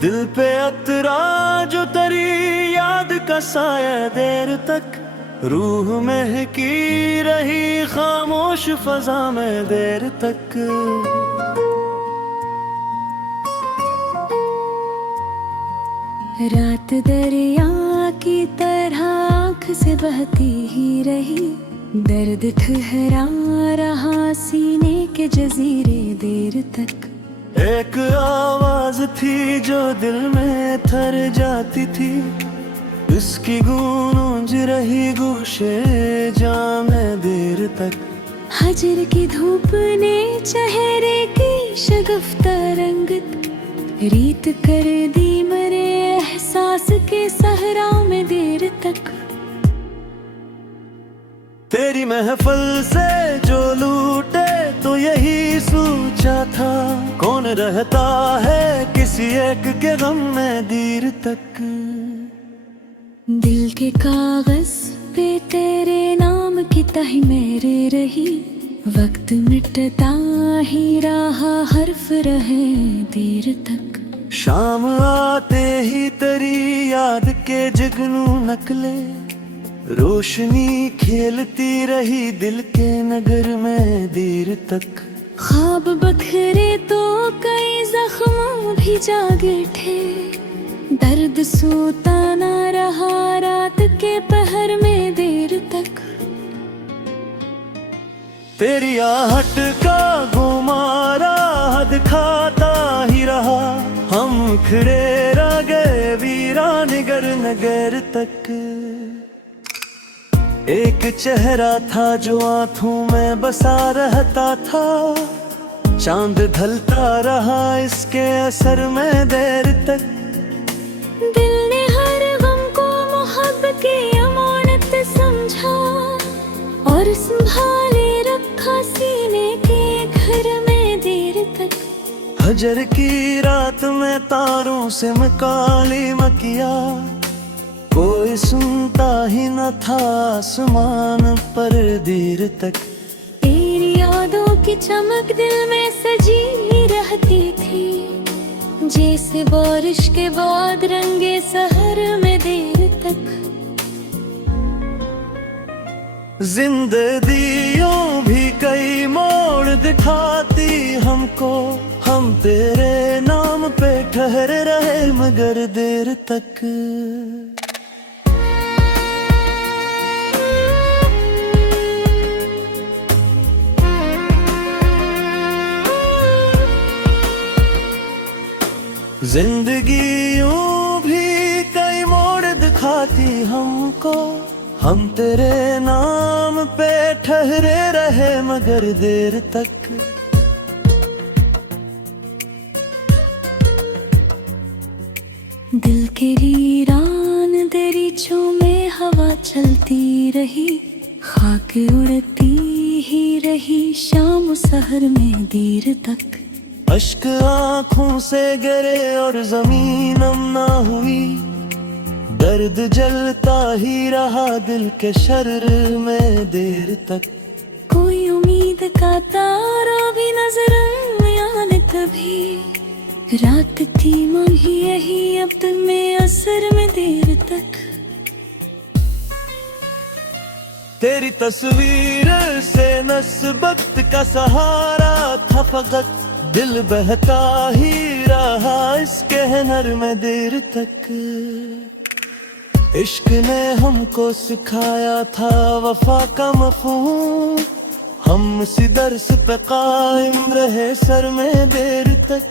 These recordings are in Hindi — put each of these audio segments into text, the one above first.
दिल पे अतरा जो तेरी याद का साया देर तक, रूह महकी रही खामोश फजा में देर तक। रात दरिया की तरह आँख से बहती ही रही, दर्द ठहरा रहा सीने के जजीरे देर तक। एक आवाज थी जो दिल में थर जाती थी, इसकी गूंज रही गोशे जाम देर तक। हजर की धूप ने चेहरे की शगुफ्ता रंगत रीत कर दी मरे एहसास के सहरा में देर तक। तेरी महफिल से जो लूटे तो यही सोचा था, कौन रहता है किसी एक के गम में देर तक। दिल के कागज पे तेरे नाम की तह मेरे रही, वक्त मिटता ही रहा हर्फ रहे देर तक। शाम आते ही तेरी याद के जगनू नकले, रोशनी खेलती रही दिल के नगर में देर तक। ख्वाब बखरे तो कई जख्म भी जाग उठे, दर्द सोता ना रहा रात के पहर में देर तक। तेरी आहट का गुमारा हद खाता ही रहा, हम खड़े रह गए वीरान गर नगर तक। एक चेहरा था जो आंखों में बसा रहता था, चांद ढलता रहा इसके असर में देर तक। दिल ने हर गम को मोहब्बत की अमानत समझा, और संभाले रखा सीने के घर में देर तक। हजर की रात में तारों से मकाली मकिया, कोई सुनता ही न था आसमान पर देर तक। तेरी यादों की चमक दिल में सजी रहती थी, जैसे बारिश के बाद रंगे सहर में देर तक। जिंदगियों भी कई मोड़ दिखाती हमको, हम तेरे नाम पे ठहरे रहे मगर देर तक। जिंदगी यूं भी कई मोड़ दिखाती हमको, हम तेरे नाम पे ठहरे रहे मगर देर तक। दिल के वीरान दरीचों में हवा चलती रही, खाक उड़ती ही रही शाम सहर में देर तक। अश्क आँखों से गिरे और जमीन ना हुई, दर्द जलता ही रहा दिल के शर्र में देर तक। कोई उम्मीद का तारा भी नजर में आने कभी, रात थी माही यही अब दिल में असर में देर तक। तेरी तस्वीर से नस्बत का सहारा था फकत, दिल बहता ही रहा इसके नर में देर तक। इश्क ने हमको सिखाया था वफा का मफ़हूम, हम इसी दर्स पे कायम रहे सर में देर तक।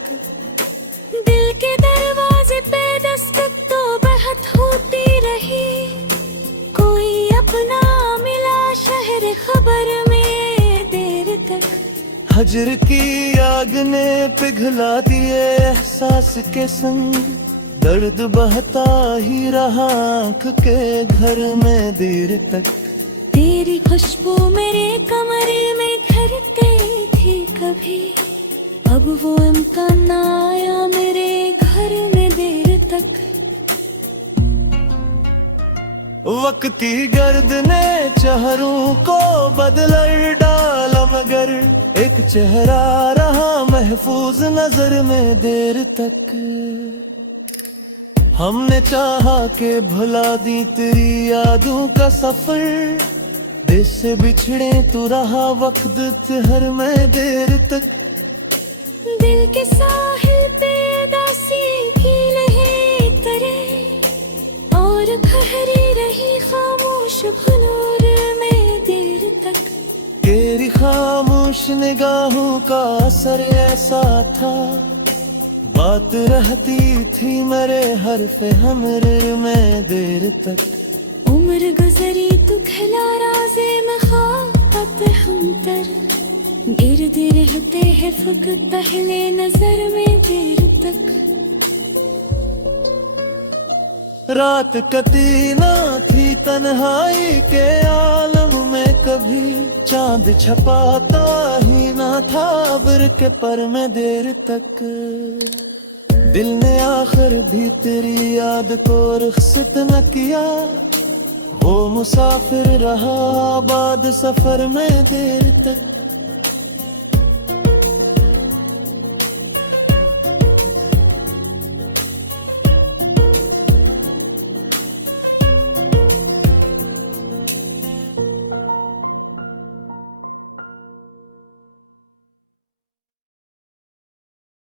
दिल के दरवाजे पे दस्तक तो बहत होती रही, कोई अपना मिला शहर खबर में देर तक। हजर की आग ने पिघला दिए एहसास के संग, दर्द बहता ही रहा आँख के घर में देर तक। तेरी खुशबू मेरे कमरे में घर गई थी कभी, अब वो इम्कान आया मेरे घर में देर तक। वक्ती गर्द ने चेहरों को बदल डाला, मगर एक चेहरा रहा महफूज नजर में देर तक। हमने चाहा के भुला दी तेरी यादों का सफर, देश से बिछड़े तू रहा वक्त हर में देर तक। दिल के साहिल पे उदासी की लहरें करे, और ठहरी रही खामोश भनूर में देर तक। तेरी खामोश निगाहों का असर ऐसा था, बात रहती थी मेरे हरफ हमर में देर तक। उम्र गुजरी तू खिला राज़े में ख़ाकत हमतर, गिरद रहते हैं फकत पहले नजर में देर तक। रात कटी ना थी तन्हाई के आलम में कभी, चांद छपाता ही ना था अब्र के पर में देर तक। दिल ने आखिर भी तेरी याद को रुखसत न किया, वो मुसाफिर रहा आबाद सफर में देर तक।